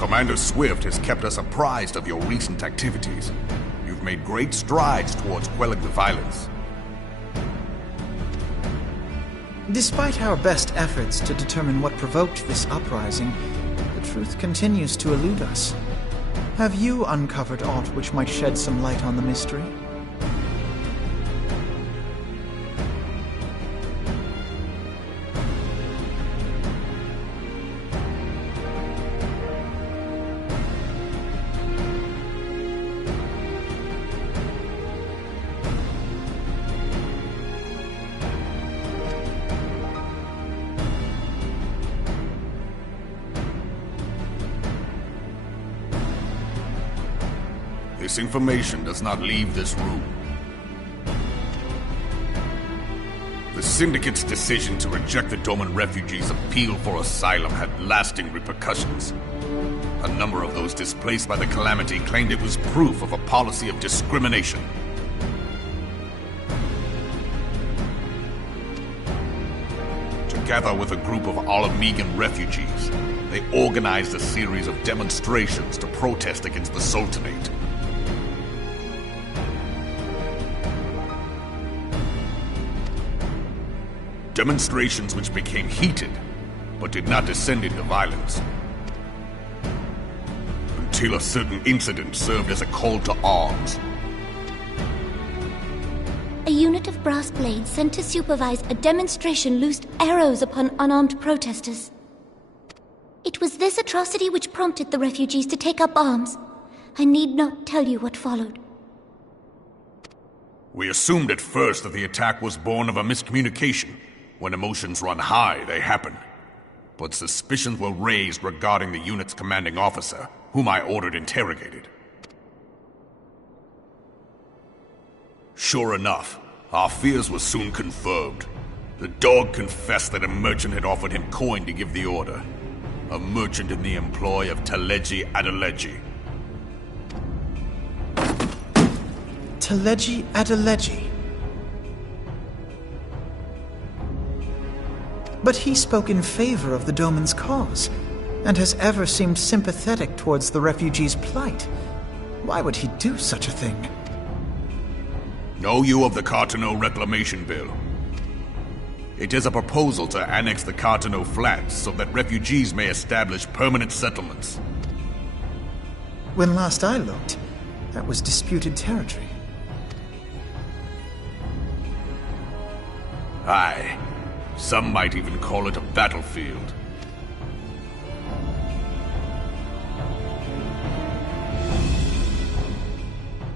Commander Swift has kept us apprised of your recent activities. You've made great strides towards quelling the violence. Despite our best efforts to determine what provoked this uprising, the truth continues to elude us. Have you uncovered aught which might shed some light on the mystery? This information does not leave this room. The Syndicate's decision to reject the Doman refugees' appeal for asylum had lasting repercussions. A number of those displaced by the calamity claimed it was proof of a policy of discrimination. Together with a group of Alamegan refugees, they organized a series of demonstrations to protest against the Sultanate. Demonstrations which became heated, but did not descend into violence. Until a certain incident served as a call to arms. A unit of brass blades sent to supervise a demonstration loosed arrows upon unarmed protesters. It was this atrocity which prompted the refugees to take up arms. I need not tell you what followed. We assumed at first that the attack was born of a miscommunication. When emotions run high, they happen. But suspicions were raised regarding the unit's commanding officer, whom I ordered interrogated. Sure enough, our fears were soon confirmed. The dog confessed that a merchant had offered him coin to give the order. A merchant in the employ of Teleji Adeleji. Teleji Adeleji? But he spoke in favor of the Doman's cause, and has ever seemed sympathetic towards the refugees' plight. Why would he do such a thing? Know you of the Cartano Reclamation Bill? It is a proposal to annex the Cartano Flats so that refugees may establish permanent settlements. When last I looked, that was disputed territory. Aye. Some might even call it a battlefield.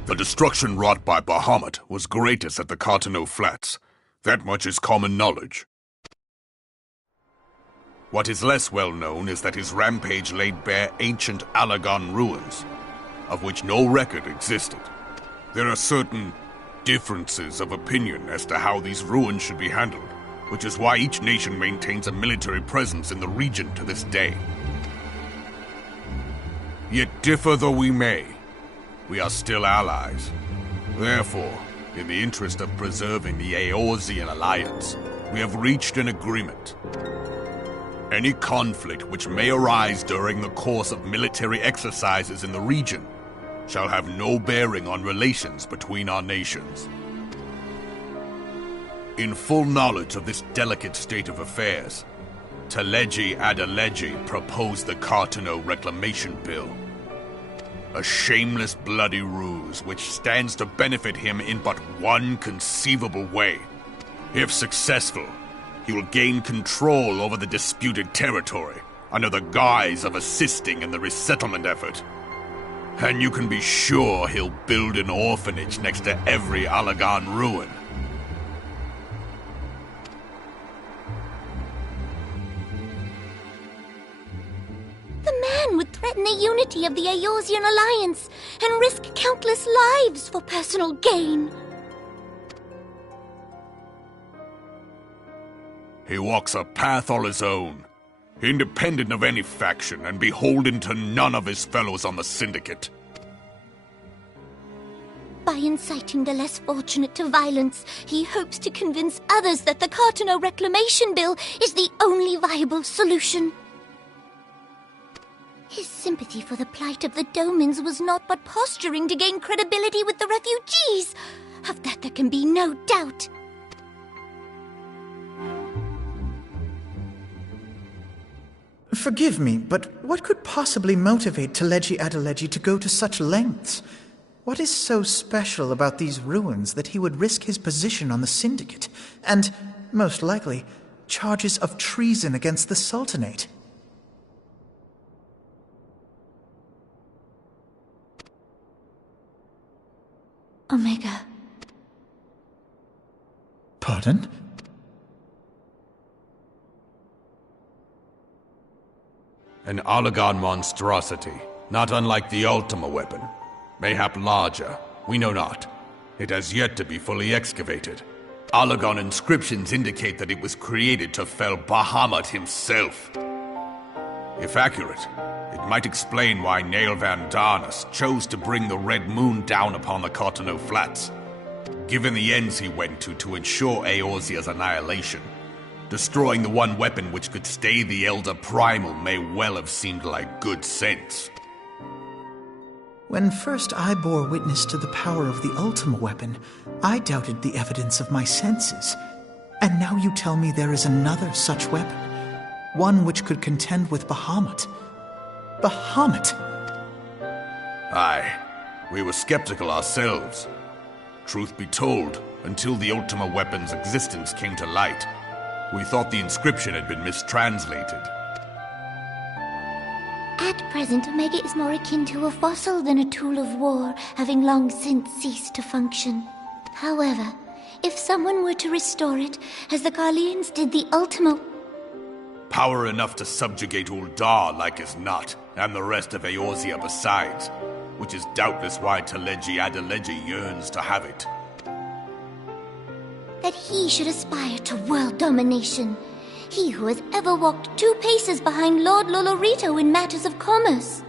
The destruction wrought by Bahamut was greatest at the Cartano Flats. That much is common knowledge. What is less well known is that his rampage laid bare ancient Alagon ruins, of which no record existed. There are certain differences of opinion as to how these ruins should be handled, which is why each nation maintains a military presence in the region to this day. Yet differ though we may, we are still allies. Therefore, in the interest of preserving the Eorzean alliance, we have reached an agreement. Any conflict which may arise during the course of military exercises in the region shall have no bearing on relations between our nations. In full knowledge of this delicate state of affairs, Teleji Adeleji proposed the Cartano Reclamation Bill. A shameless bloody ruse which stands to benefit him in but one conceivable way. If successful, he will gain control over the disputed territory under the guise of assisting in the resettlement effort. And you can be sure he'll build an orphanage next to every Alagon ruin. The man would threaten the unity of the Eorzean alliance and risk countless lives for personal gain. He walks a path all his own, independent of any faction and beholden to none of his fellows on the Syndicate. By inciting the less fortunate to violence, he hopes to convince others that the Cartano Reclamation Bill is the only viable solution. His sympathy for the plight of the Domans was not but posturing to gain credibility with the refugees. Of that there can be no doubt. Forgive me, but what could possibly motivate Teleji Adeleji to go to such lengths? What is so special about these ruins that he would risk his position on the Syndicate, and, most likely, charges of treason against the Sultanate? Omega. Pardon? An Oligon monstrosity, not unlike the Ultima weapon. Mayhap larger, we know not. It has yet to be fully excavated. Oligon inscriptions indicate that it was created to fell Bahamut himself. If accurate, it might explain why Nail Van Darnus chose to bring the Red Moon down upon the Cotonou Flats. Given the ends he went to ensure Eorzea's annihilation, destroying the one weapon which could stay the Elder Primal may well have seemed like good sense. When first I bore witness to the power of the Ultima weapon, I doubted the evidence of my senses. And now you tell me there is another such weapon, one which could contend with Bahamut. Bahamut! Aye, we were skeptical ourselves. Truth be told, until the Ultima weapon's existence came to light, we thought the inscription had been mistranslated. At present, Omega is more akin to a fossil than a tool of war, having long since ceased to function. However, if someone were to restore it, as the Garleans did the Ultima... Power enough to subjugate Uldar like as not, and the rest of Eorzea besides, which is doubtless why Teleji Adeleji yearns to have it. That he should aspire to world domination. He who has ever walked 2 paces behind Lord Lolorito in matters of commerce.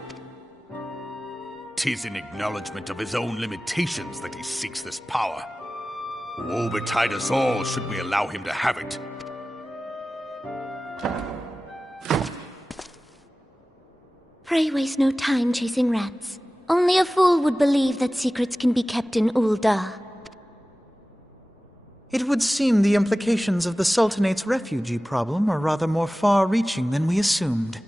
'Tis in acknowledgement of his own limitations that he seeks this power. Woe betide us all should we allow him to have it. Pray waste no time chasing rats. Only a fool would believe that secrets can be kept in Uldar. It would seem the implications of the Sultanate's refugee problem are rather more far-reaching than we assumed.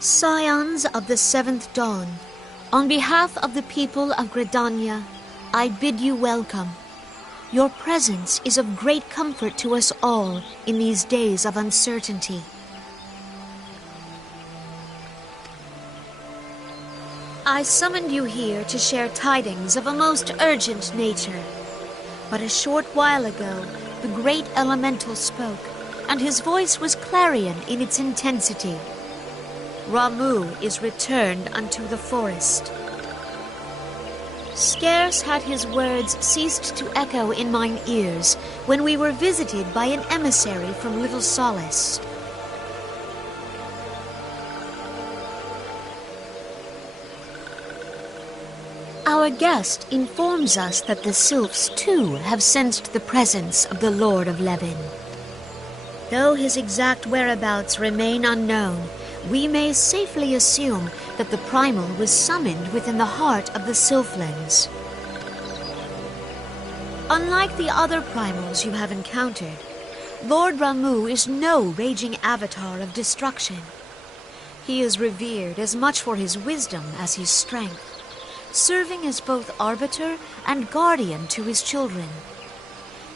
Scions of the Seventh Dawn, on behalf of the people of Gridania, I bid you welcome. Your presence is of great comfort to us all in these days of uncertainty. I summoned you here to share tidings of a most urgent nature. But a short while ago, the great elemental spoke, and his voice was clarion in its intensity. Ramuh is returned unto the forest. Scarce had his words ceased to echo in mine ears when we were visited by an emissary from Little Solace. Our guest informs us that the sylphs too have sensed the presence of the Lord of Levin. Though his exact whereabouts remain unknown, we may safely assume that the primal was summoned within the heart of the Sylphlands. Unlike the other primals you have encountered, Lord Ramuh is no raging avatar of destruction. He is revered as much for his wisdom as his strength, serving as both arbiter and guardian to his children.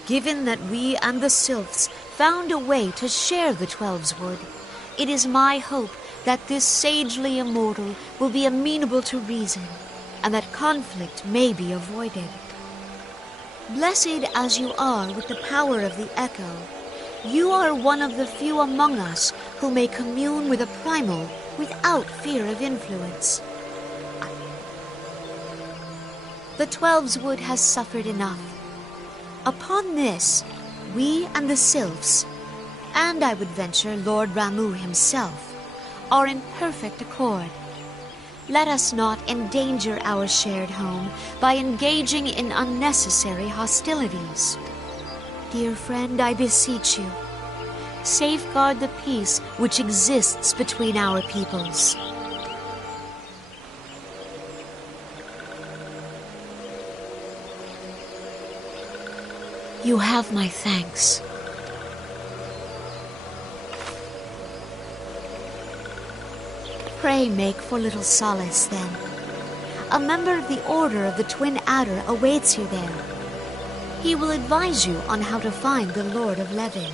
Given that we and the Sylphs found a way to share the Twelves Wood, it is my hope that this sagely immortal will be amenable to reason, and that conflict may be avoided. Blessed as you are with the power of the Echo, you are one of the few among us who may commune with a primal without fear of influence. The Twelves Wood has suffered enough. Upon this, we and the Sylphs, and I would venture Lord Ramuh himself, are in perfect accord. Let us not endanger our shared home by engaging in unnecessary hostilities. Dear friend, I beseech you, safeguard the peace which exists between our peoples. You have my thanks. Pray make for Little Solace, then. A member of the Order of the Twin Adder awaits you there. He will advise you on how to find the Lord of Levin.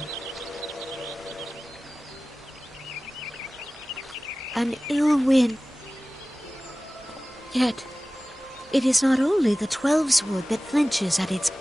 An ill wind. Yet, it is not only the Twelves Wood that flinches at its...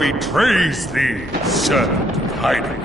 betrays thee, servant of hiding.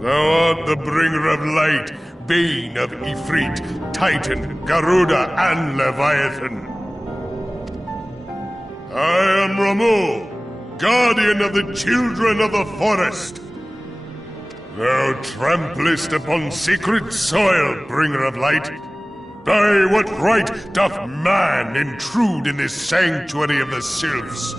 Thou art the bringer of light, bane of Ifrit, Titan, Garuda, and Leviathan. I am Ramu, guardian of the children of the forest. Thou tramplest upon sacred soil, bringer of light. By what right doth man intrude in this sanctuary of the sylphs?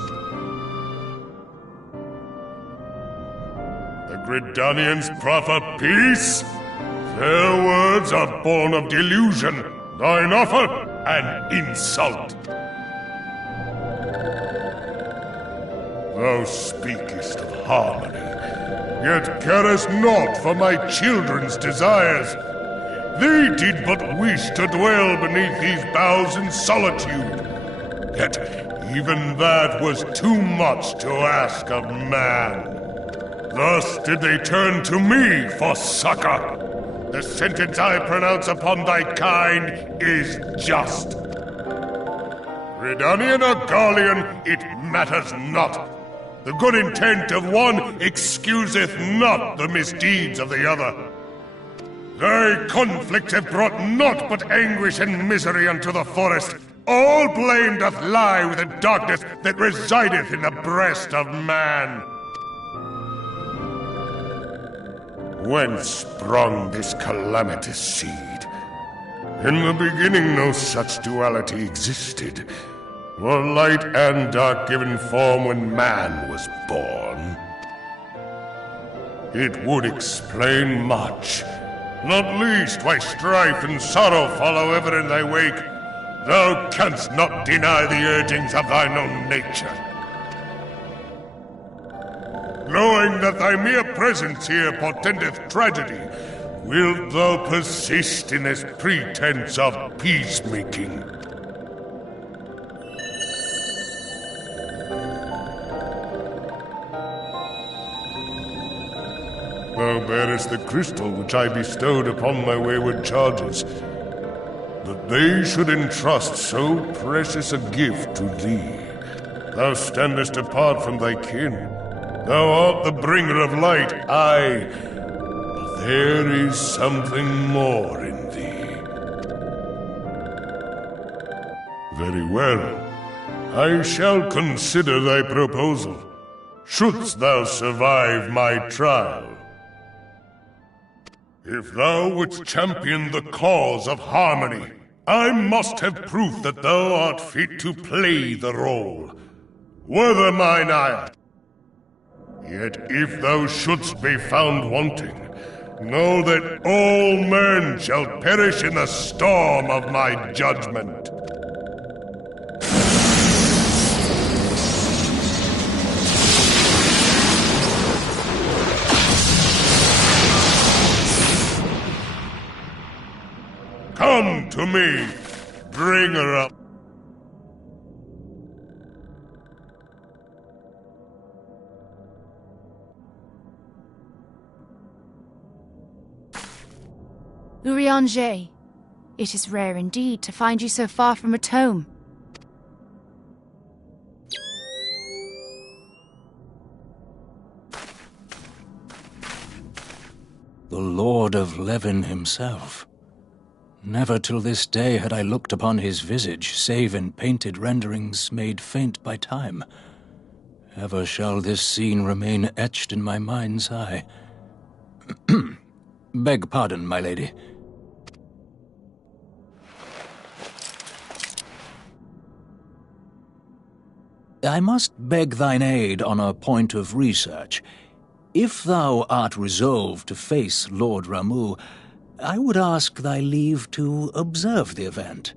The Gridanians proffer peace? Their words are born of delusion, thine offer an insult. Thou speakest of harmony, yet carest not for my children's desires. They did but wish to dwell beneath these boughs in solitude. Yet even that was too much to ask of man. Thus did they turn to me for succor. The sentence I pronounce upon thy kind is just. Redanian or Garlean, it matters not. The good intent of one excuseth not the misdeeds of the other. Thy conflicts have brought naught but anguish and misery unto the forest. All blame doth lie with the darkness that resideth in the breast of man. Whence sprung this calamitous seed? In the beginning no such duality existed. Were light and dark given form when man was born? It would explain much. Not least why strife and sorrow follow ever in thy wake. Thou canst not deny the urgings of thine own nature. Knowing that thy mere presence here portendeth tragedy, wilt thou persist in this pretense of peacemaking? Thou bearest the crystal which I bestowed upon my wayward charges. That they should entrust so precious a gift to thee. Thou standest apart from thy kin. Thou art the bringer of light, aye. But there is something more in thee. Very well. I shall consider thy proposal. Shouldst thou survive my trial. If thou wouldst champion the cause of harmony, I must have proof that thou art fit to play the role. Whether mine ire. Yet if thou shouldst be found wanting, know that all men shall perish in the storm of my judgment. Come to me, bringer up. Urianger, it is rare indeed to find you so far from a tome. The Lord of Levin himself. Never till this day had I looked upon his visage, save in painted renderings made faint by time. Ever shall this scene remain etched in my mind's eye. Beg pardon, my lady. I must beg thine aid on a point of research. If thou art resolved to face Lord Ramu, I would ask thy leave to observe the event.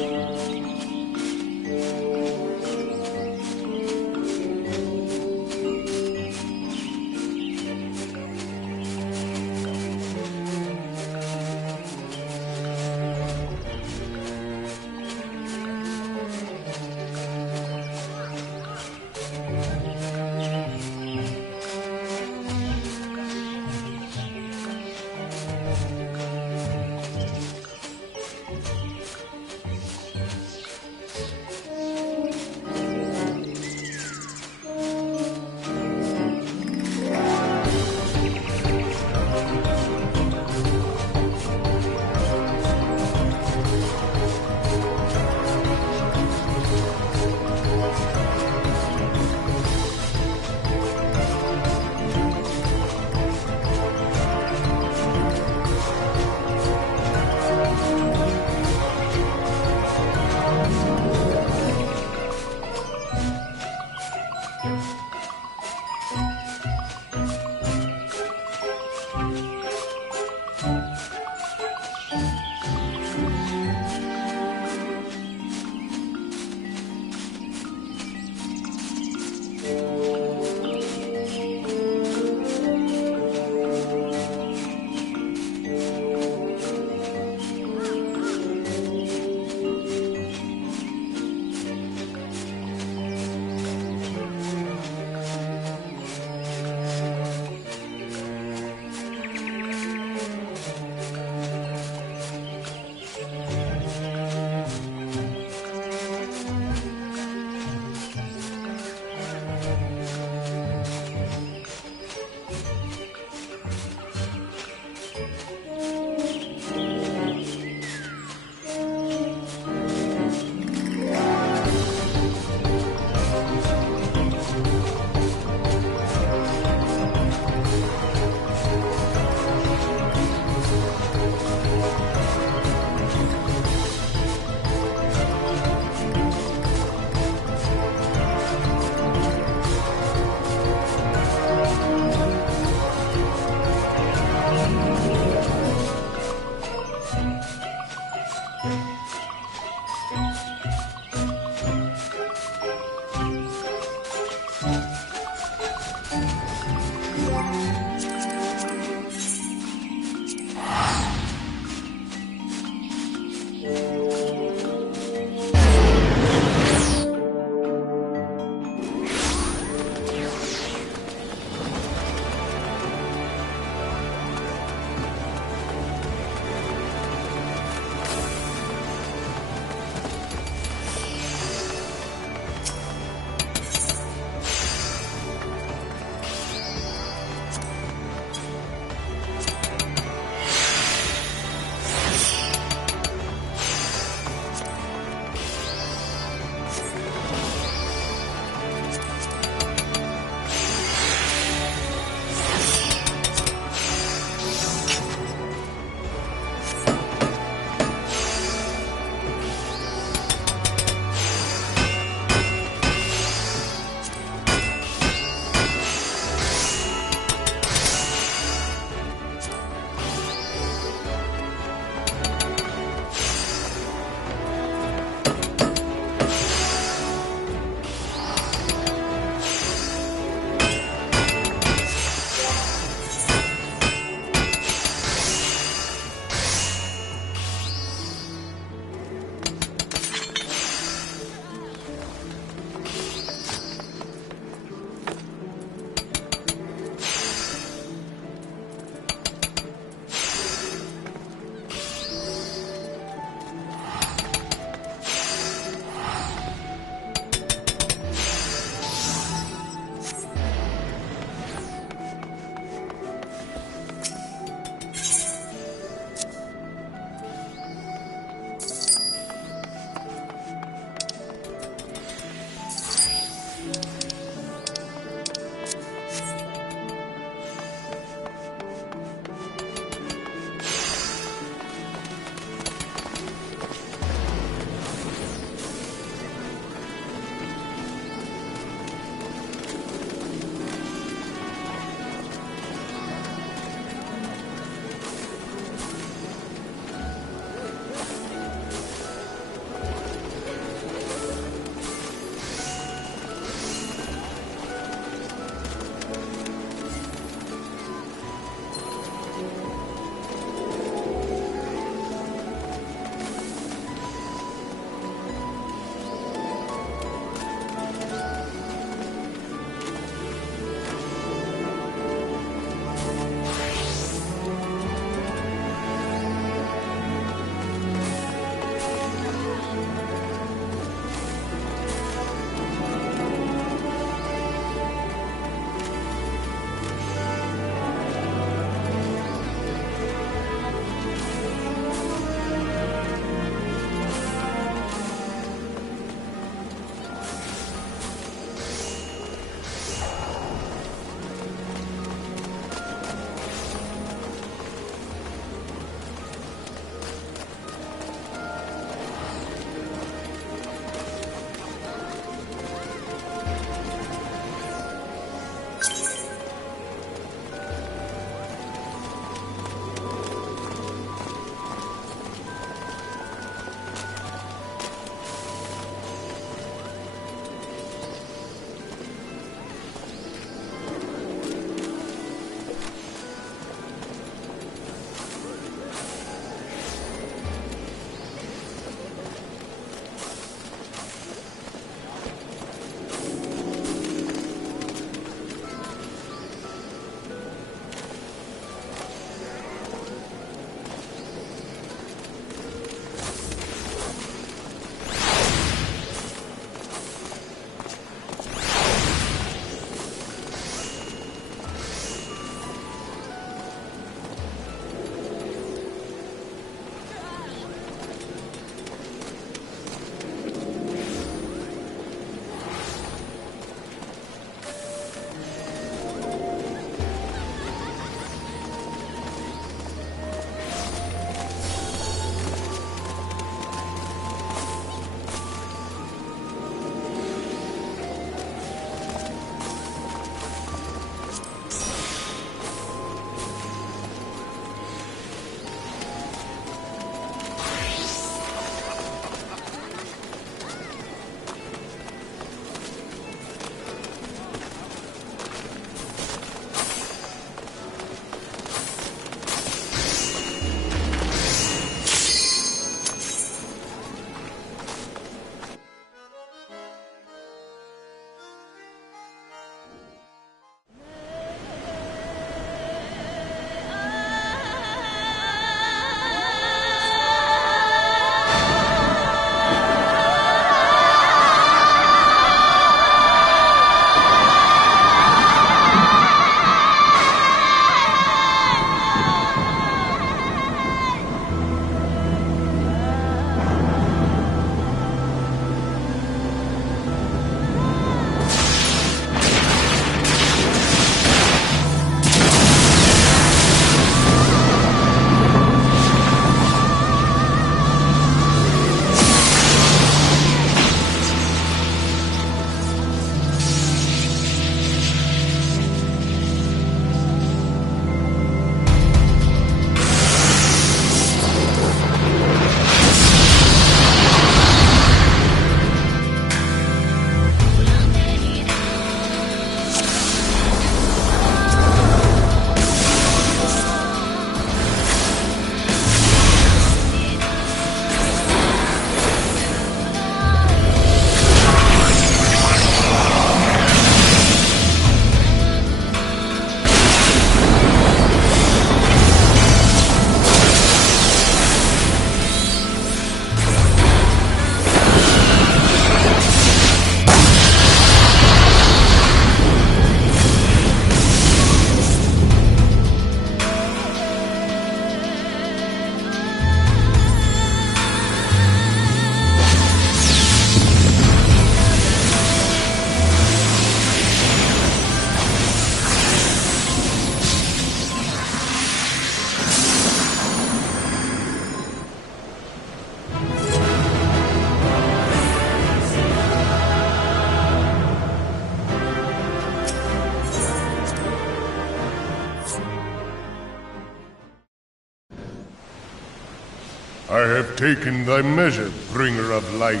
I have taken thy measure, bringer of light.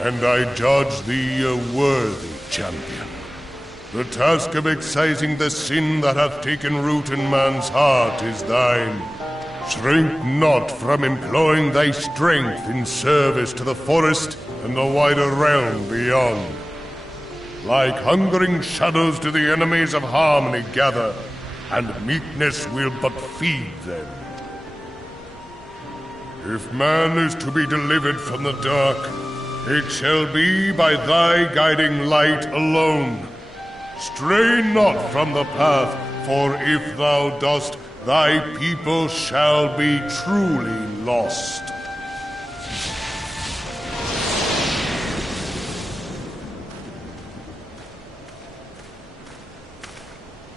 And I judge thee a worthy champion. The task of excising the sin that hath taken root in man's heart is thine. Shrink not from employing thy strength in service to the forest and the wider realm beyond. Like hungering shadows do the enemies of harmony gather, and meekness will but feed them. If man is to be delivered from the dark, it shall be by thy guiding light alone. Stray not from the path, for if thou dost, thy people shall be truly lost.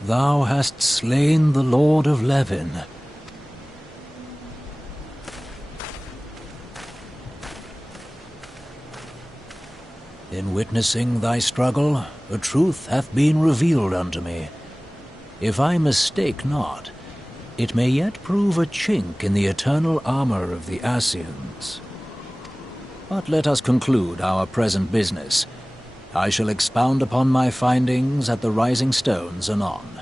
Thou hast slain the Lord of Levin. In witnessing thy struggle, a truth hath been revealed unto me. If I mistake not, it may yet prove a chink in the eternal armor of the Assyrians. But let us conclude our present business. I shall expound upon my findings at the Rising Stones anon.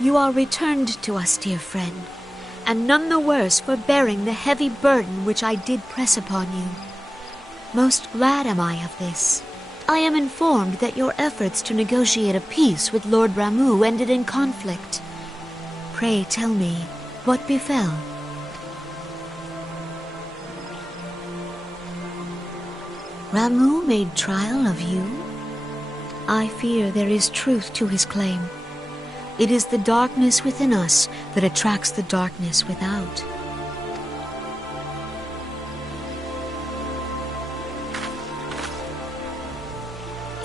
You are returned to us, dear friend, and none the worse for bearing the heavy burden which I did press upon you. Most glad am I of this. I am informed that your efforts to negotiate a peace with Lord Ramu ended in conflict. Pray tell me, what befell? Ramu made trial of you? I fear there is truth to his claim. It is the darkness within us that attracts the darkness without.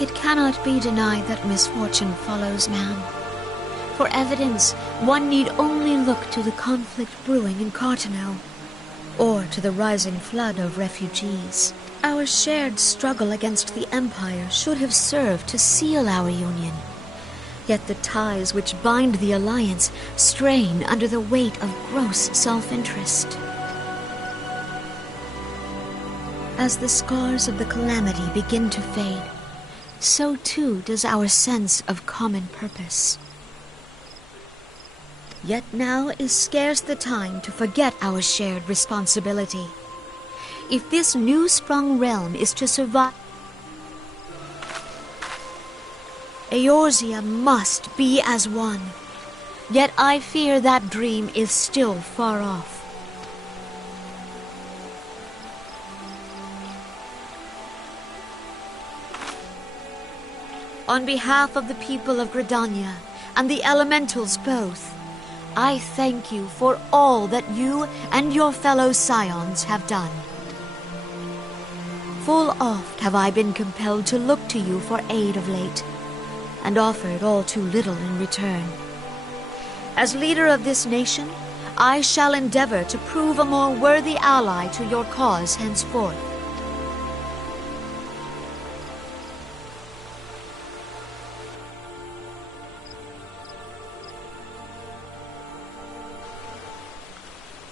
It cannot be denied that misfortune follows man. For evidence, one need only look to the conflict brewing in Cartano, or to the rising flood of refugees. Our shared struggle against the Empire should have served to seal our union. Yet the ties which bind the Alliance strain under the weight of gross self-interest. As the scars of the calamity begin to fade, so too does our sense of common purpose. Yet now is scarce the time to forget our shared responsibility. If this new-sprung realm is to survive, Eorzea must be as one. Yet I fear that dream is still far off. On behalf of the people of Gridania and the elementals both, I thank you for all that you and your fellow scions have done. Full oft have I been compelled to look to you for aid of late, and offered all too little in return. As leader of this nation, I shall endeavor to prove a more worthy ally to your cause henceforth.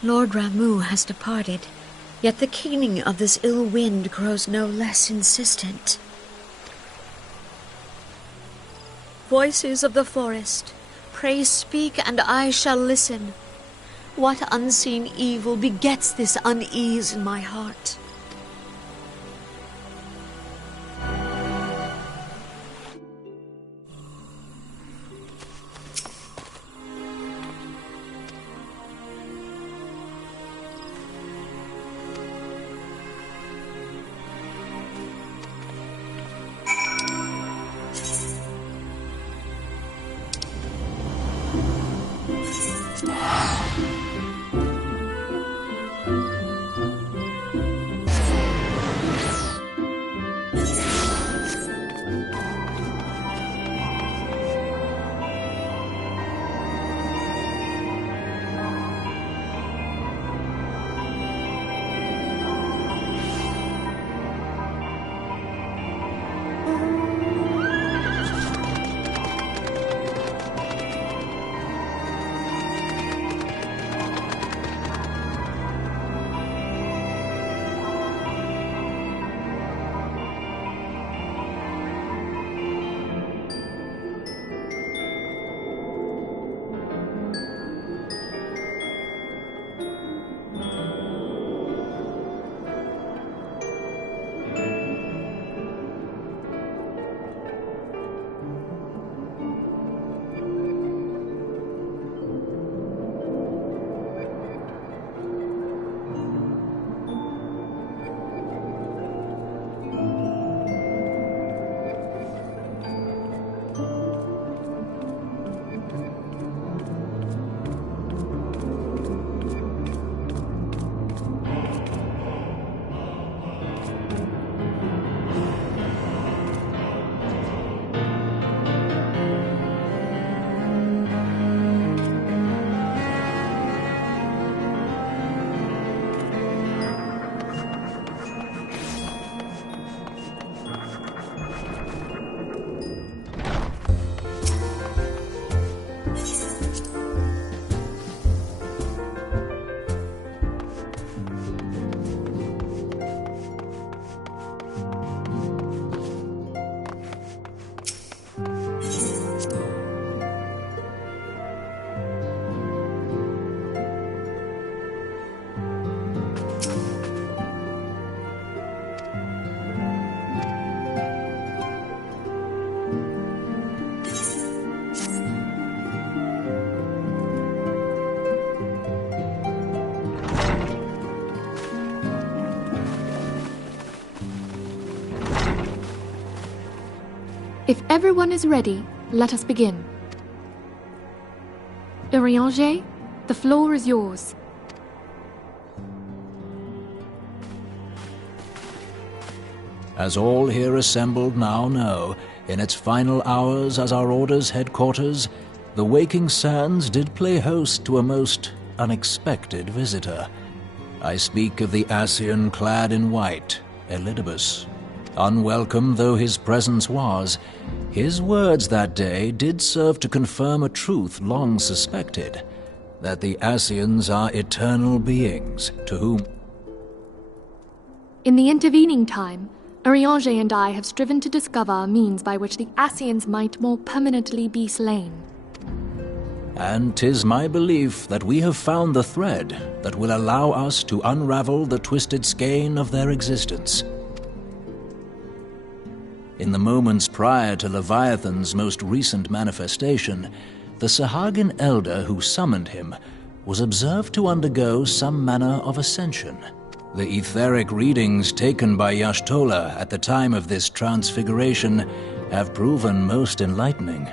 Lord Ramuh has departed, yet the keening of this ill wind grows no less insistent. Voices of the forest, pray speak and I shall listen. What unseen evil begets this unease in my heart? If everyone is ready, let us begin. Urianger, the floor is yours. As all here assembled now know, in its final hours as our Order's headquarters, the Waking Sands did play host to a most unexpected visitor. I speak of the Ascian clad in white, Elidibus. Unwelcome though his presence was, his words that day did serve to confirm a truth long suspected, that the Ascians are eternal beings, to whom... In the intervening time, Urianger and I have striven to discover a means by which the Ascians might more permanently be slain. And 'tis my belief that we have found the thread that will allow us to unravel the twisted skein of their existence. In the moments prior to Leviathan's most recent manifestation, the Sahagin elder who summoned him was observed to undergo some manner of ascension. The etheric readings taken by Y'ashtola at the time of this transfiguration have proven most enlightening.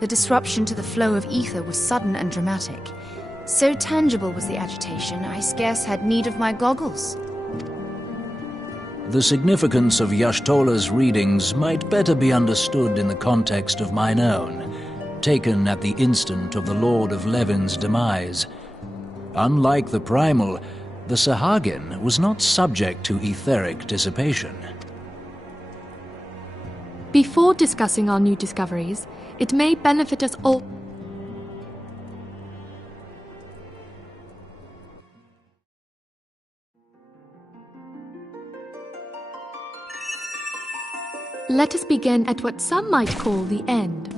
The disruption to the flow of ether was sudden and dramatic. So tangible was the agitation, I scarce had need of my goggles. The significance of Y'ashtola's readings might better be understood in the context of mine own, taken at the instant of the Lord of Levin's demise. Unlike the primal, the Sahagin was not subject to etheric dissipation. Before discussing our new discoveries, it may benefit us all... Let us begin at what some might call the end.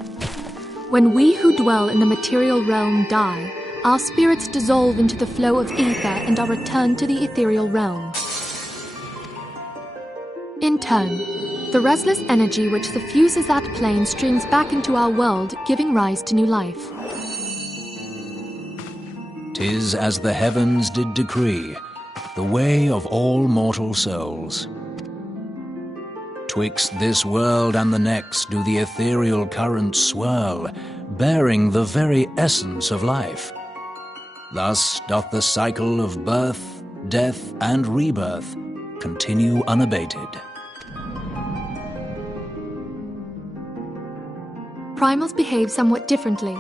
When we who dwell in the material realm die, our spirits dissolve into the flow of ether and are returned to the ethereal realm. In turn, the restless energy which suffuses that plane streams back into our world, giving rise to new life. 'Tis as the heavens did decree, the way of all mortal souls. Twixt this world and the next do the ethereal currents swirl, bearing the very essence of life. Thus doth the cycle of birth, death, and rebirth continue unabated. Primals behave somewhat differently.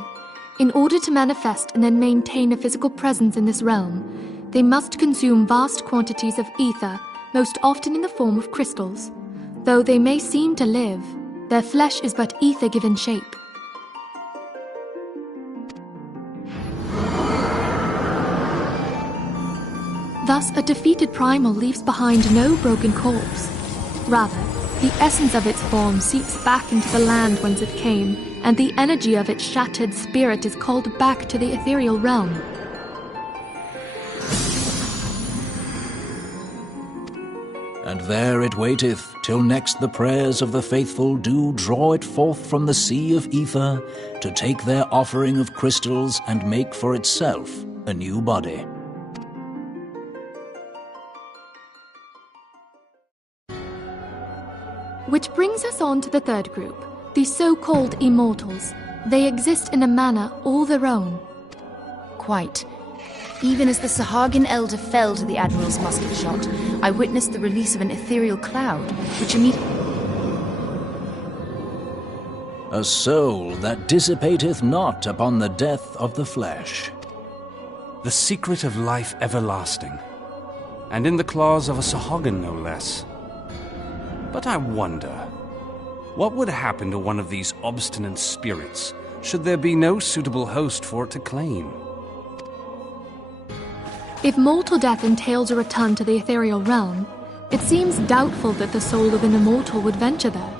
In order to manifest and then maintain a physical presence in this realm, they must consume vast quantities of ether, most often in the form of crystals. Though they may seem to live, their flesh is but ether given shape. Thus, a defeated primal leaves behind no broken corpse. Rather, the essence of its form seeps back into the land whence it came, and the energy of its shattered spirit is called back to the ethereal realm. And there it waiteth, till next the prayers of the faithful do draw it forth from the sea of ether, to take their offering of crystals and make for itself a new body. Which brings us on to the third group, the so-called immortals. They exist in a manner all their own. Quite. Even as the Sahagin elder fell to the Admiral's musket shot, I witnessed the release of an ethereal cloud, which immediately... A soul that dissipateth not upon the death of the flesh. The secret of life everlasting, and in the claws of a Sahagin no less. But I wonder, what would happen to one of these obstinate spirits, should there be no suitable host for it to claim? If mortal death entails a return to the ethereal realm, it seems doubtful that the soul of an immortal would venture there.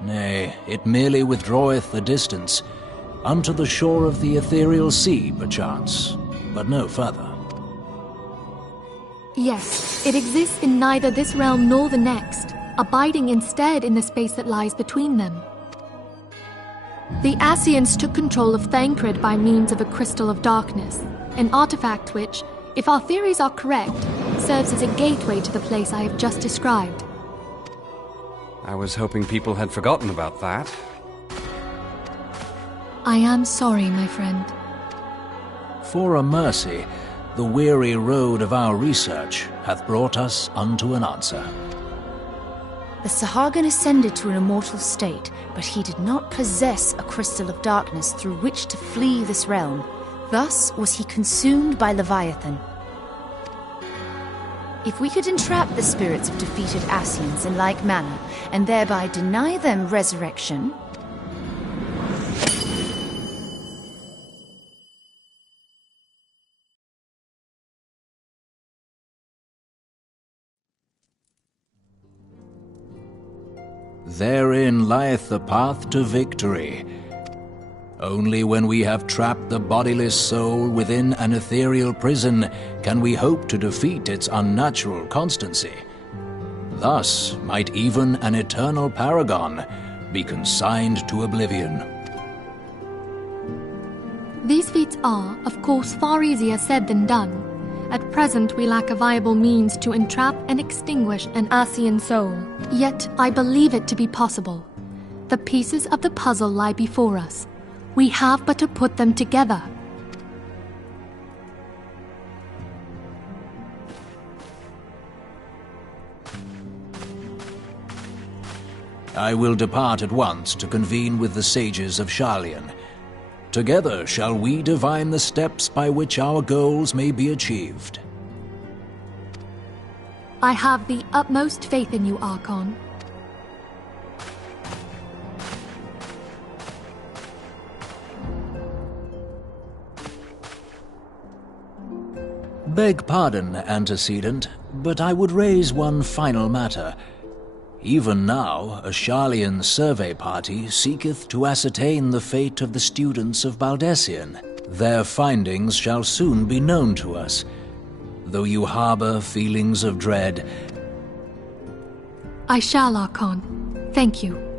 Nay, it merely withdraweth the distance, unto the shore of the ethereal sea, perchance, but no further. Yes, it exists in neither this realm nor the next, abiding instead in the space that lies between them. The Ascians took control of Thancred by means of a crystal of darkness, an artifact which, if our theories are correct, serves as a gateway to the place I have just described. I was hoping people had forgotten about that. I am sorry, my friend. For a mercy, the weary road of our research hath brought us unto an answer. The Sahagin ascended to an immortal state, but he did not possess a crystal of darkness through which to flee this realm. Thus was he consumed by Leviathan, If we could entrap the spirits of defeated Ascians in like manner, and thereby deny them resurrection... Therein lieth the path to victory. Only when we have trapped the bodiless soul within an ethereal prison can we hope to defeat its unnatural constancy. Thus might even an eternal paragon be consigned to oblivion. These feats are, of course, far easier said than done. At present, we lack a viable means to entrap and extinguish an Ascian soul. Yet, I believe it to be possible. The pieces of the puzzle lie before us. We have but to put them together. I will depart at once to convene with the sages of Sharlayan. Together shall we divine the steps by which our goals may be achieved. I have the utmost faith in you, Archon. Beg pardon, antecedent, but I would raise one final matter. Even now, a Sharlayan survey party seeketh to ascertain the fate of the students of Baldessian. Their findings shall soon be known to us. Though you harbor feelings of dread... I shall, Archon. Thank you.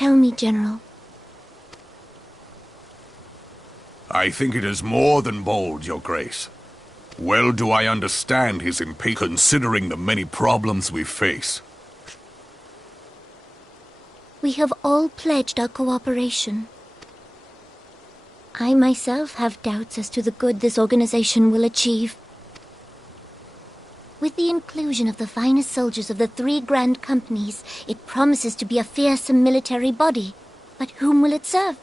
Tell me, General. I think it is more than bold, Your Grace. Well do I understand his impatience, considering the many problems we face. We have all pledged our cooperation. I myself have doubts as to the good this organization will achieve. With the inclusion of the finest soldiers of the 3 grand companies, it promises to be a fearsome military body. But whom will it serve?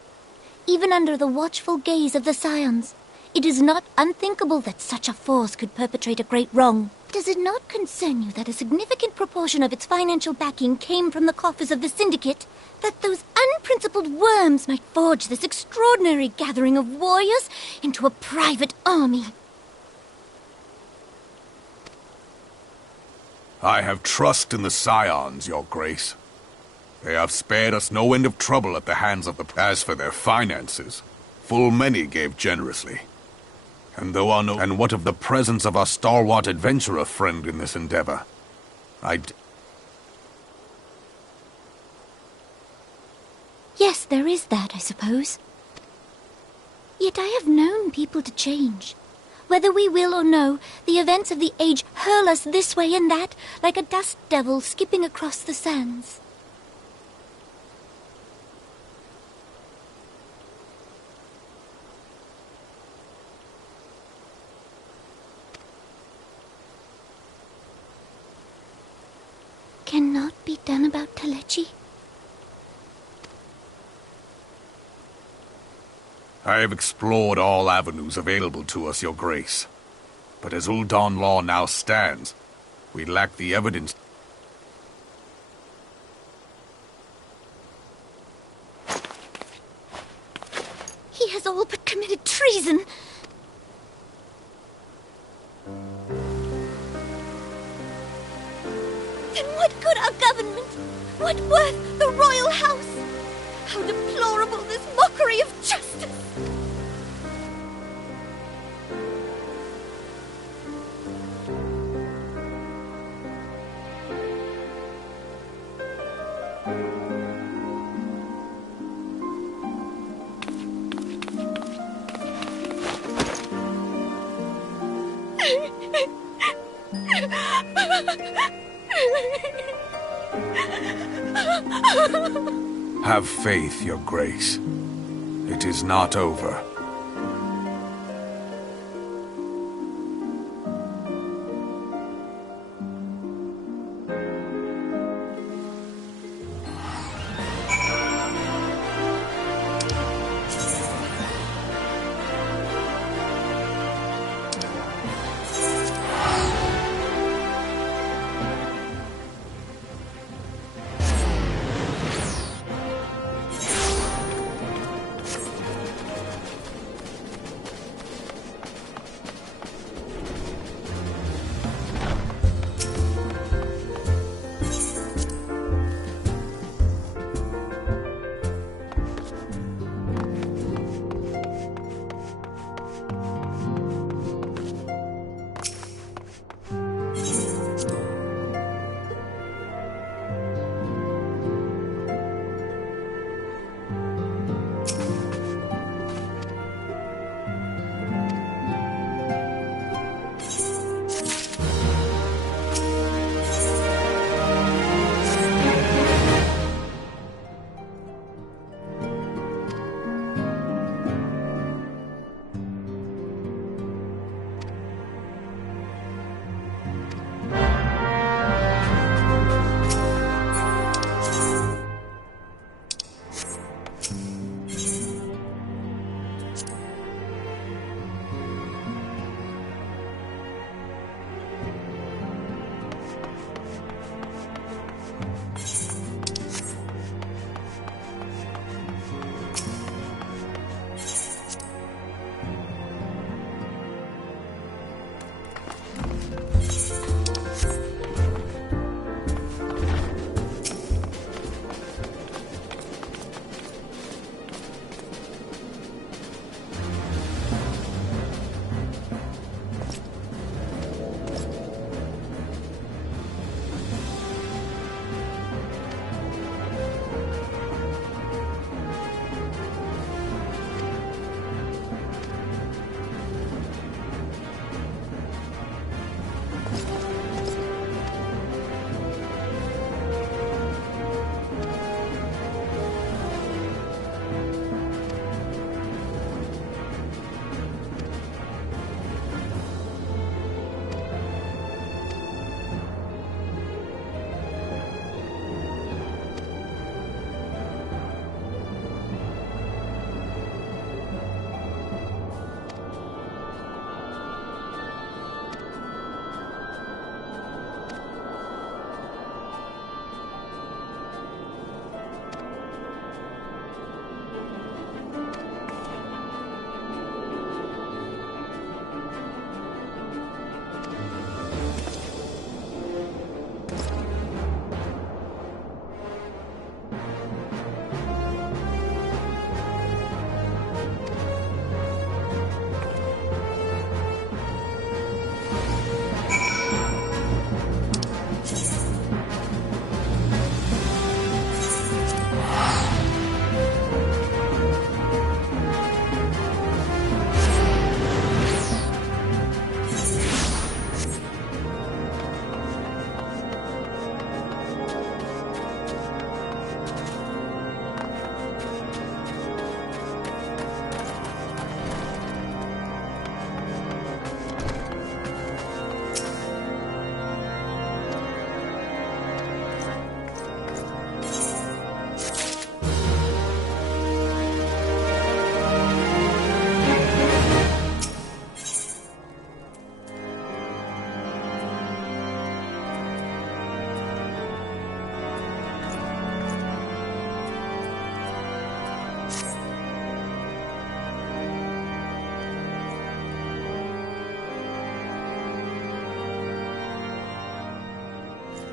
Even under the watchful gaze of the Scions, it is not unthinkable that such a force could perpetrate a great wrong. Does it not concern you that a significant proportion of its financial backing came from the coffers of the Syndicate? That those unprincipled worms might forge this extraordinary gathering of warriors into a private army? I have trust in the Scions, Your Grace. They have spared us no end of trouble at the hands of the... As for their finances, full many gave generously. And though our And what of the presence of our stalwart adventurer friend in this endeavor? Yes, there is that, I suppose. Yet I have known people to change. Whether we will or no, the events of the age hurl us this way and that, like a dust devil skipping across the sands. Cannot be done about Telechi? I have explored all avenues available to us, Your Grace. But as Ul'Dan law now stands, we lack the evidence. He has all but committed treason. Then what good our government? What worth the royal house? How deplorable this mockery of justice! Have faith, Your Grace. It is not over.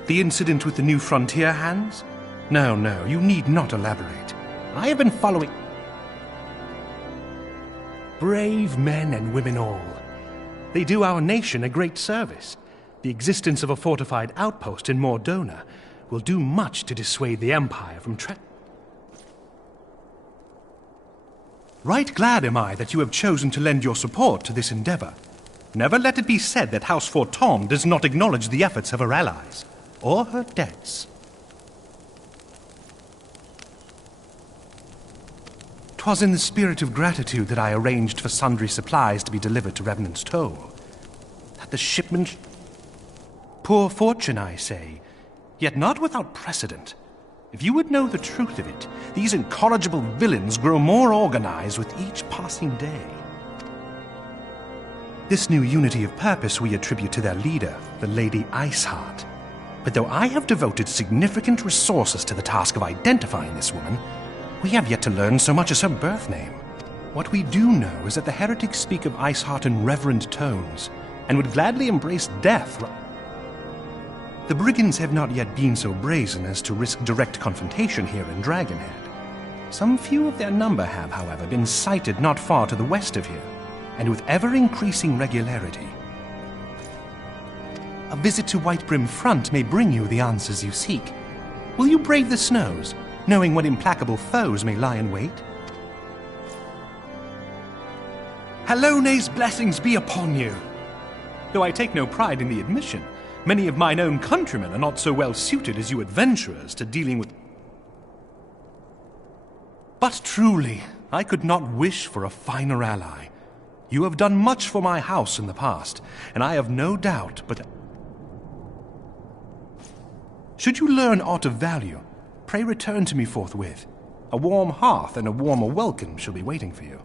The incident with the new frontier hands? No, you need not elaborate. I have been following... Brave men and women all. They do our nation a great service. The existence of a fortified outpost in Mordona will do much to dissuade the Empire from Right glad am I that you have chosen to lend your support to this endeavor. Never let it be said that House Forton does not acknowledge the efforts of her allies, or her debts. 'Twas in the spirit of gratitude that I arranged for sundry supplies to be delivered to Revenant's Toll. That the shipment... Poor fortune, I say, yet not without precedent. If you would know the truth of it, these incorrigible villains grow more organized with each passing day. This new unity of purpose we attribute to their leader, the Lady Iceheart. But though I have devoted significant resources to the task of identifying this woman, we have yet to learn so much as her birth name. What we do know is that the heretics speak of Iceheart in reverent tones, and would gladly embrace death. The brigands have not yet been so brazen as to risk direct confrontation here in Dragonhead. Some few of their number have, however, been sighted not far to the west of here, and with ever-increasing regularity. A visit to Whitebrim Front may bring you the answers you seek. Will you brave the snows, knowing what implacable foes may lie in wait? Halone's blessings be upon you! Though I take no pride in the admission, many of mine own countrymen are not so well suited as you adventurers to dealing with... But truly, I could not wish for a finer ally. You have done much for my house in the past, and I have no doubt, but... Should you learn aught of value, pray return to me forthwith. A warm hearth and a warmer welcome shall be waiting for you.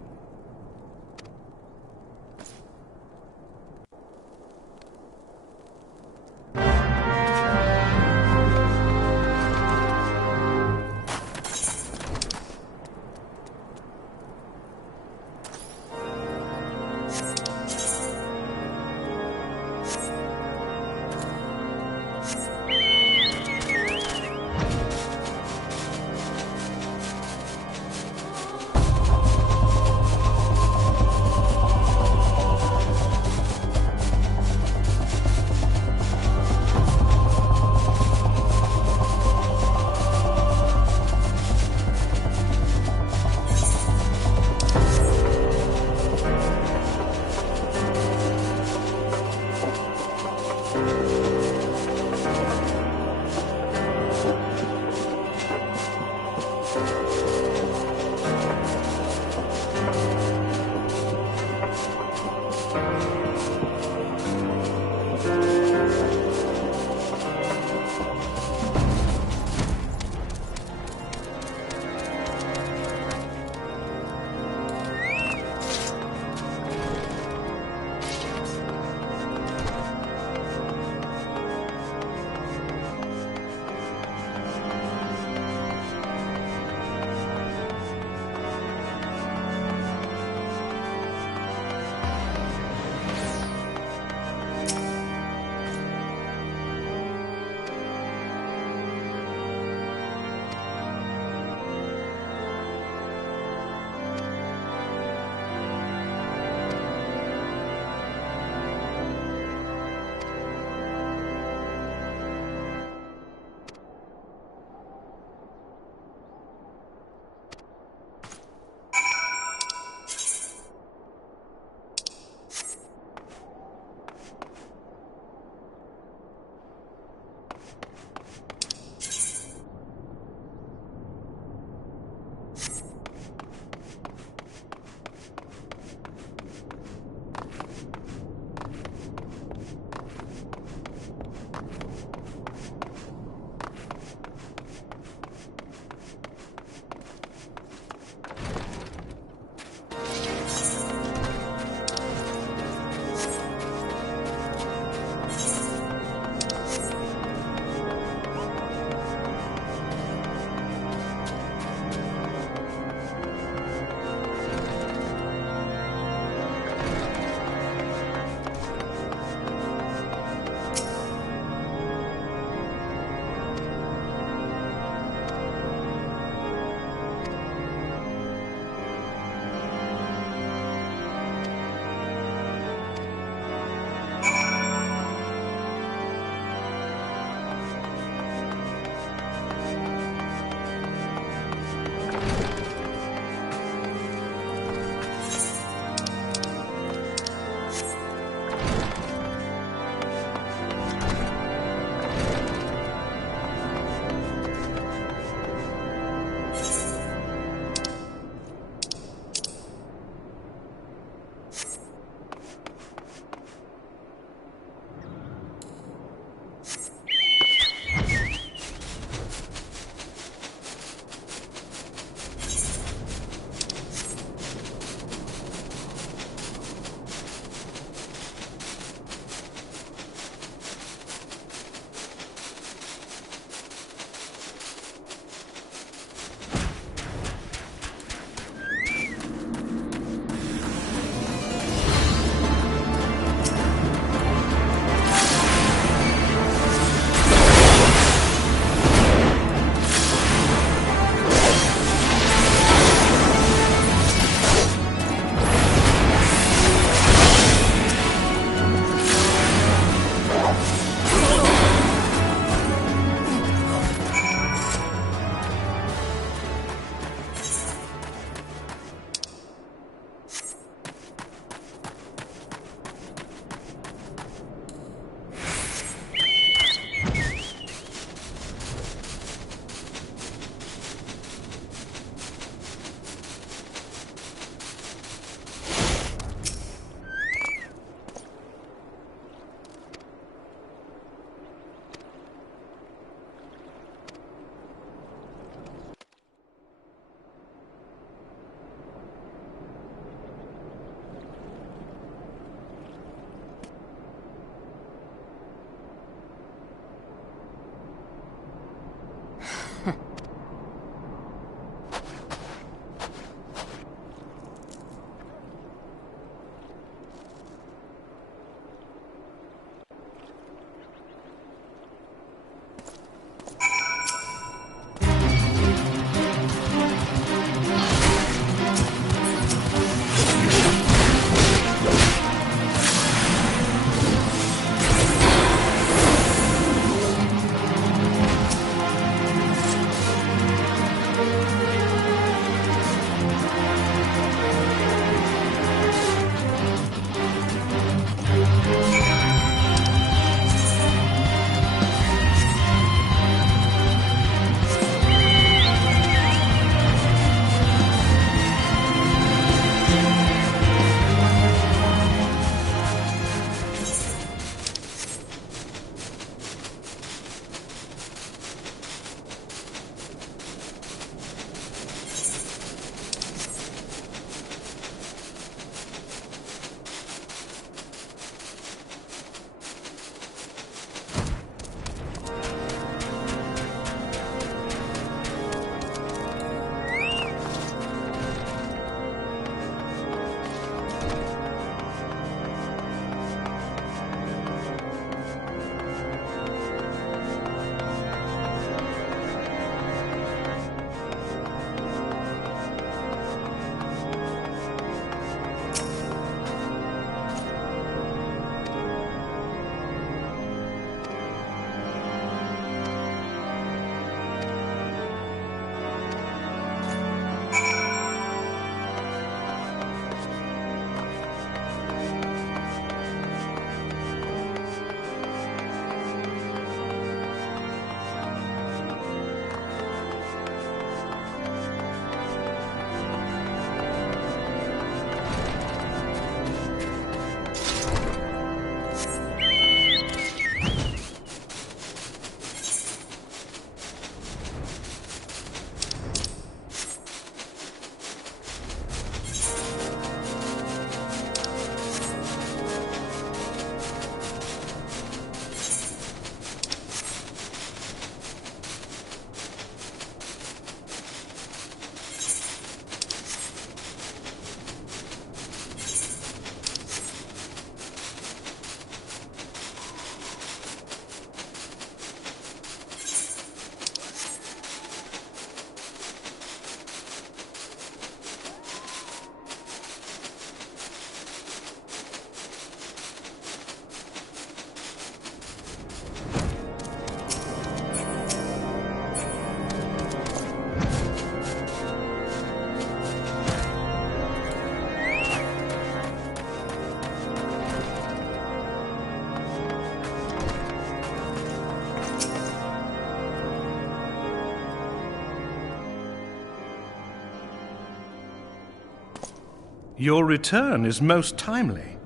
Your return is most timely.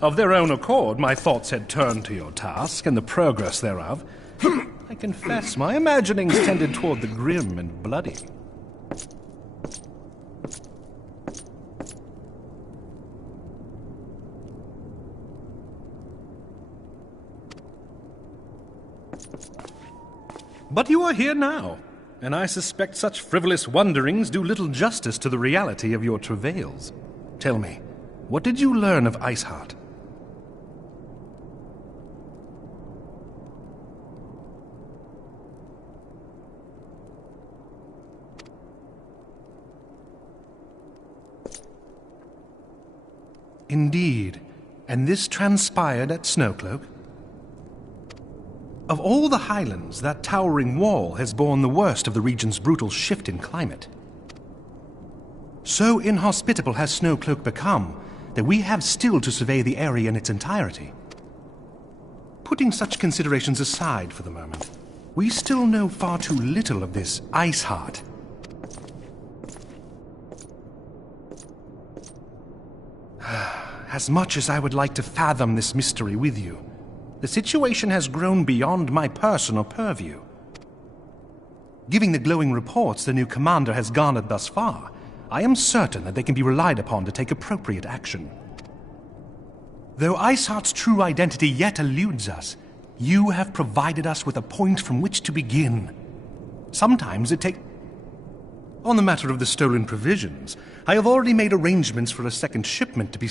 Of their own accord, my thoughts had turned to your task and the progress thereof. I confess, my imaginings tended toward the grim and bloody. But you are here now, and I suspect such frivolous wonderings do little justice to the reality of your travails. Tell me, what did you learn of Iceheart? Indeed, and this transpired at Snowcloak? Of all the highlands, that towering wall has borne the worst of the region's brutal shift in climate. So inhospitable has Snowcloak become that we have still to survey the area in its entirety. Putting such considerations aside for the moment, we still know far too little of this Iceheart. As much as I would like to fathom this mystery with you, the situation has grown beyond my personal purview. Given the glowing reports the new commander has garnered thus far, I am certain that they can be relied upon to take appropriate action. Though Iceheart's true identity yet eludes us, you have provided us with a point from which to begin. Sometimes it takes... On the matter of the stolen provisions, I have already made arrangements for a second shipment to be...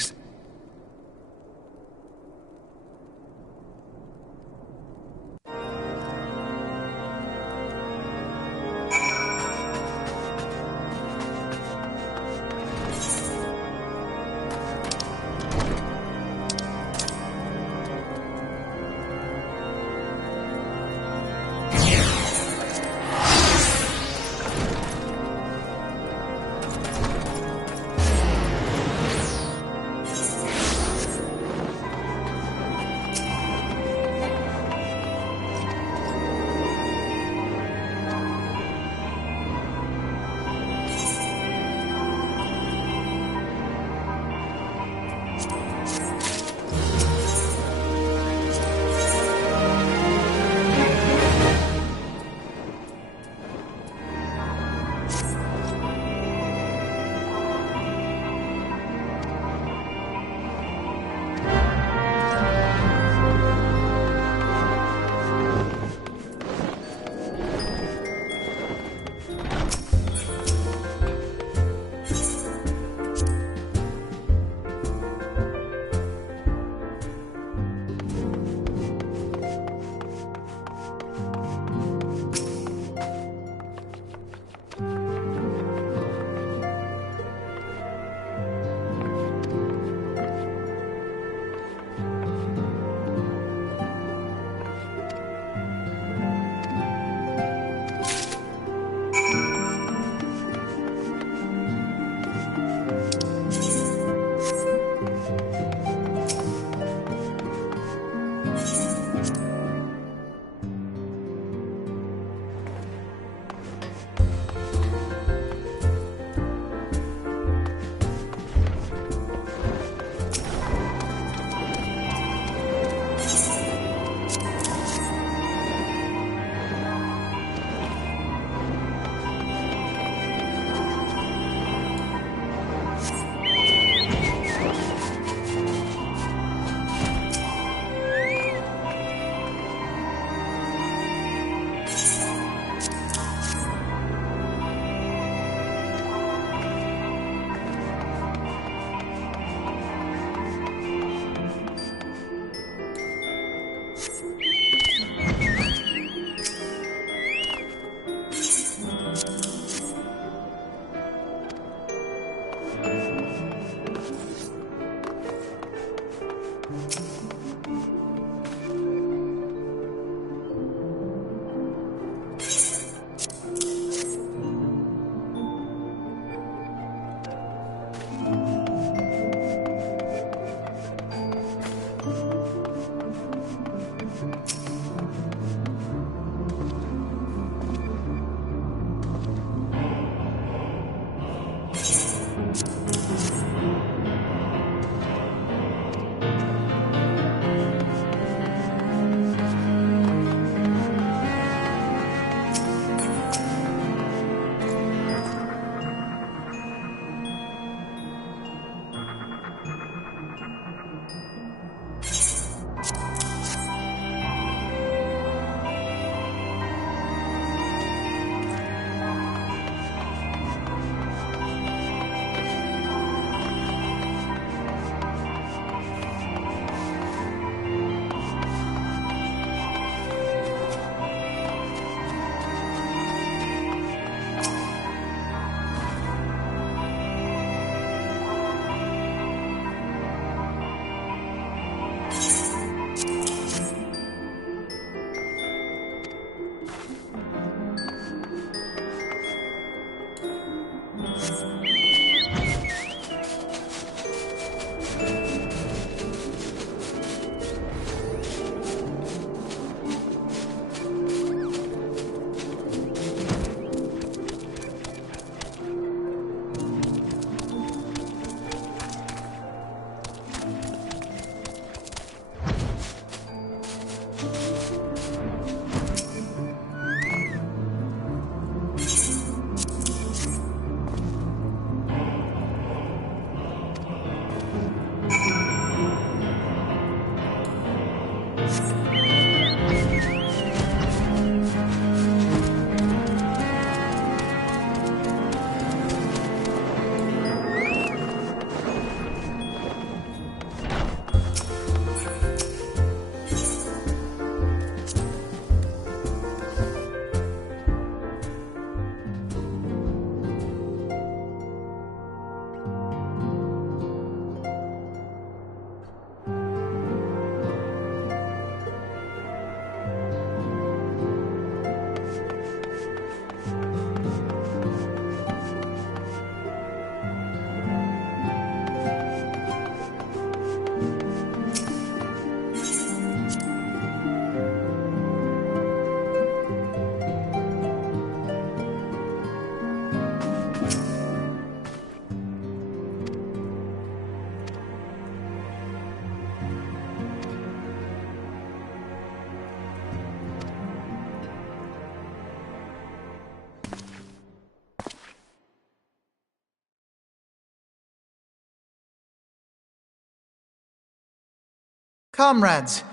Comrades,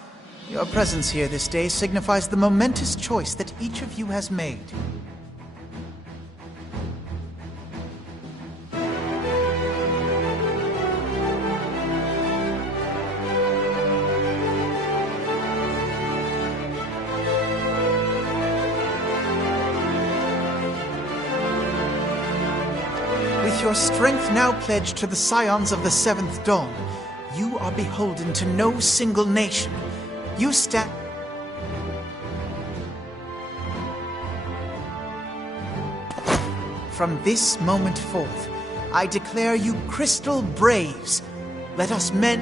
your presence here this day signifies the momentous choice that each of you has made. With your strength now pledged to the Scions of the Seventh Dawn, you are beholden to no single nation. You stand... From this moment forth, I declare you Crystal Braves. Let us men...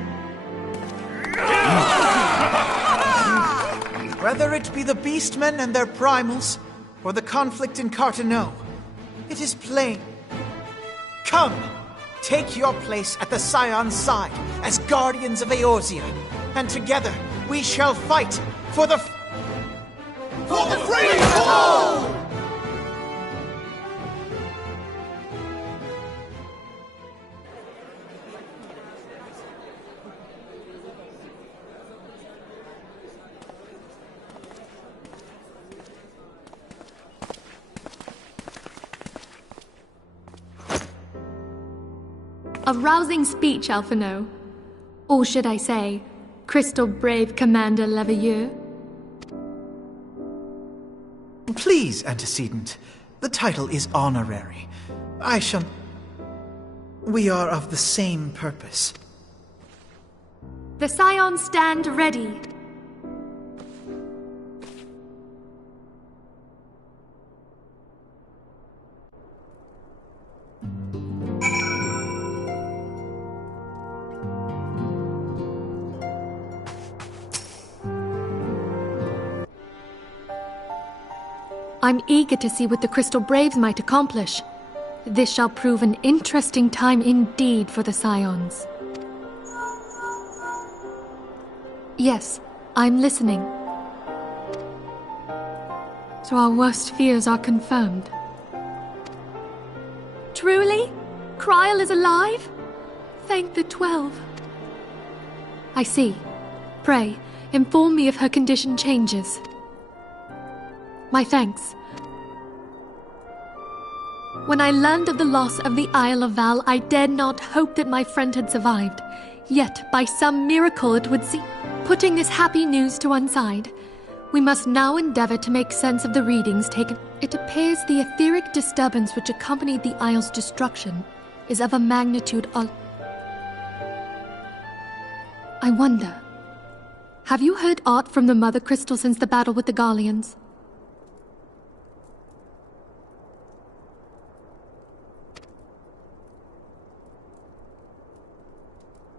Whether it be the Beastmen and their primals, or the conflict in Carteneau, it is plain. Come, take your place at the Scion's side as guardians of Eorzea, and together we shall fight for the freedom of all! A rousing speech, Alphino. Or should I say, Crystal Brave Commander Leveilleur? Please, Antecedent. The title is honorary. I shall... We are of the same purpose. The Scions stand ready. I'm eager to see what the Crystal Braves might accomplish. This shall prove an interesting time indeed for the Scions. Yes, I'm listening. So our worst fears are confirmed. Truly? Kryl is alive? Thank the 12. I see. Pray, inform me if her condition changes. My thanks. When I learned of the loss of the Isle of Val, I dared not hope that my friend had survived. Yet, by some miracle it would seem. Putting this happy news to one side, we must now endeavor to make sense of the readings taken. It appears the etheric disturbance which accompanied the Isle's destruction is of a magnitude I wonder, have you heard aught from the Mother Crystal since the battle with the Garleans?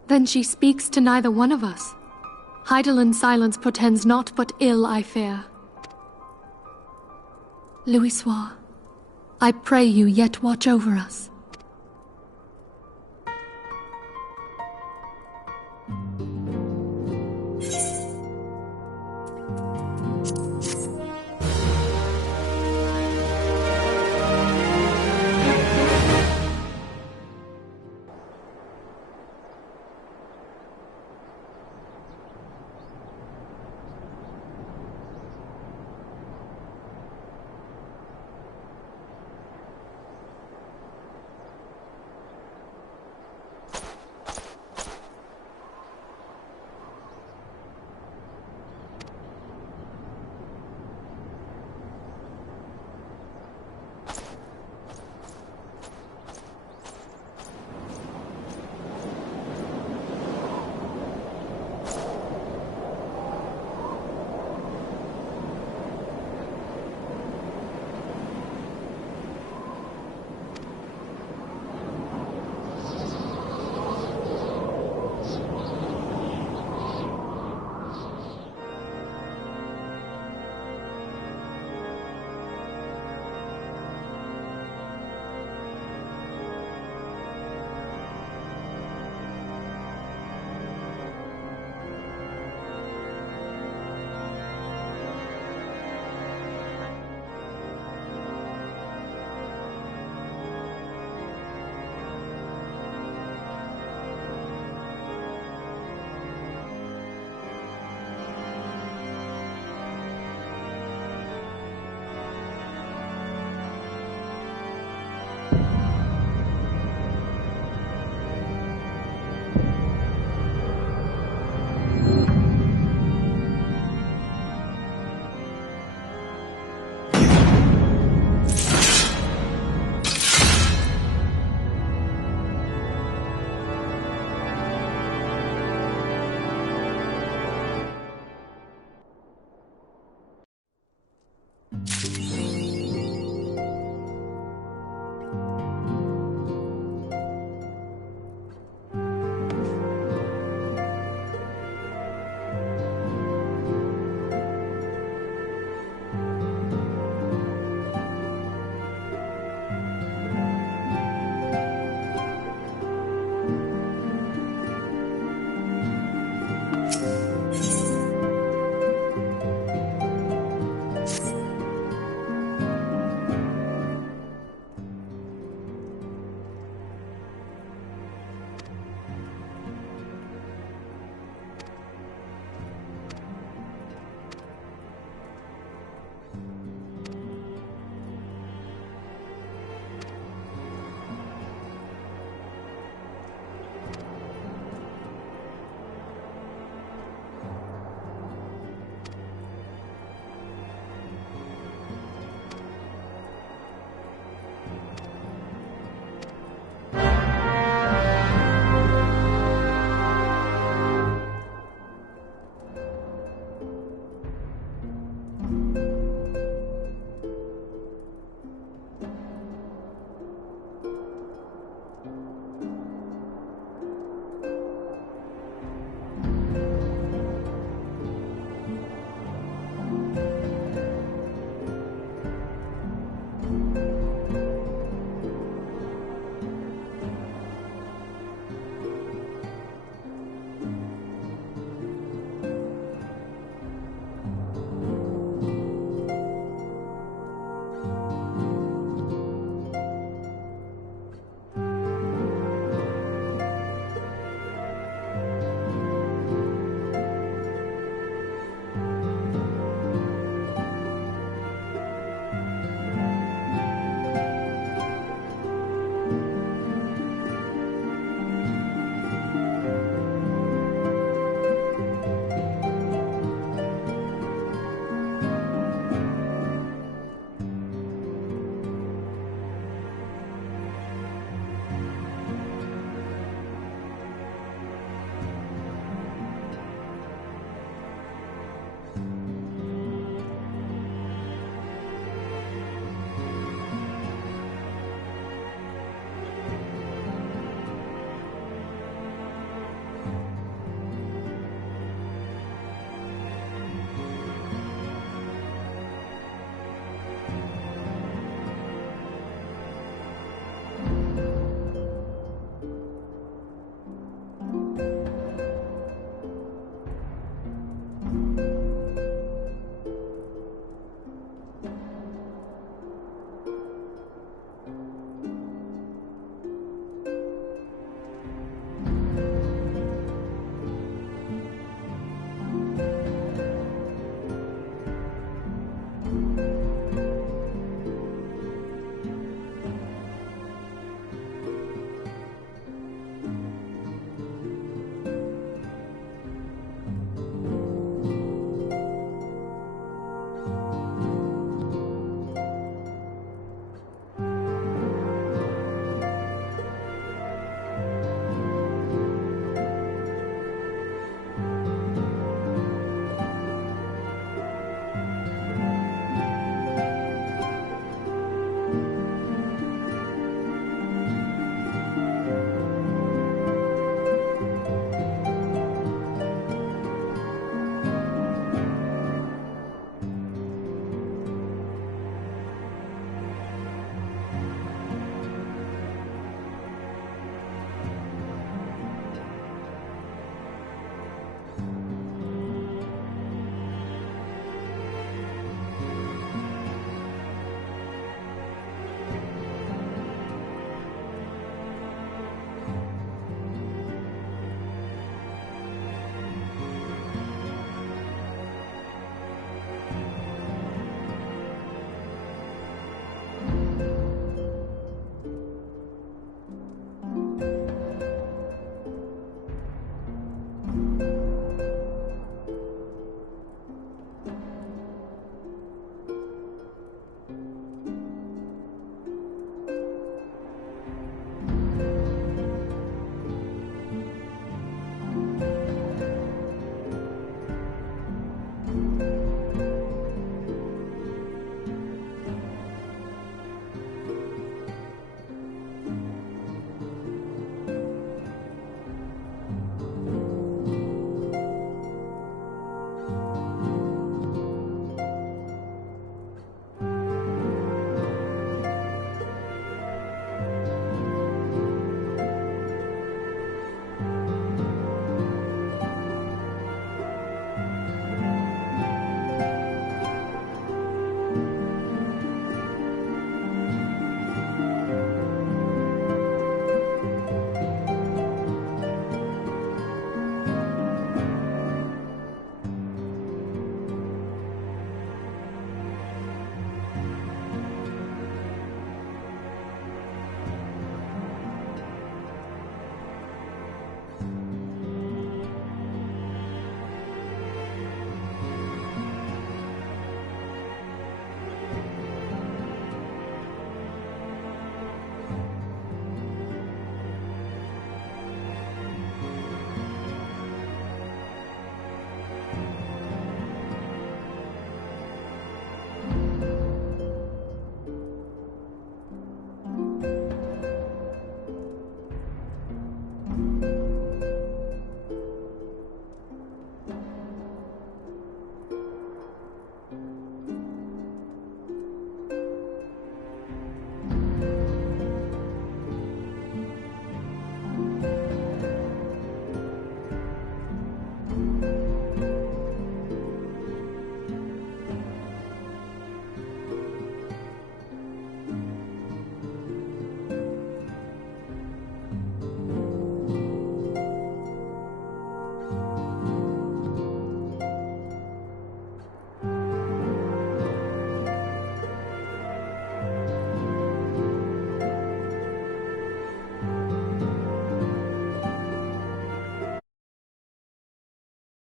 Then she speaks to neither one of us. Heidelind's silence portends naught but ill, I fear. Louisoix, I pray you yet watch over us.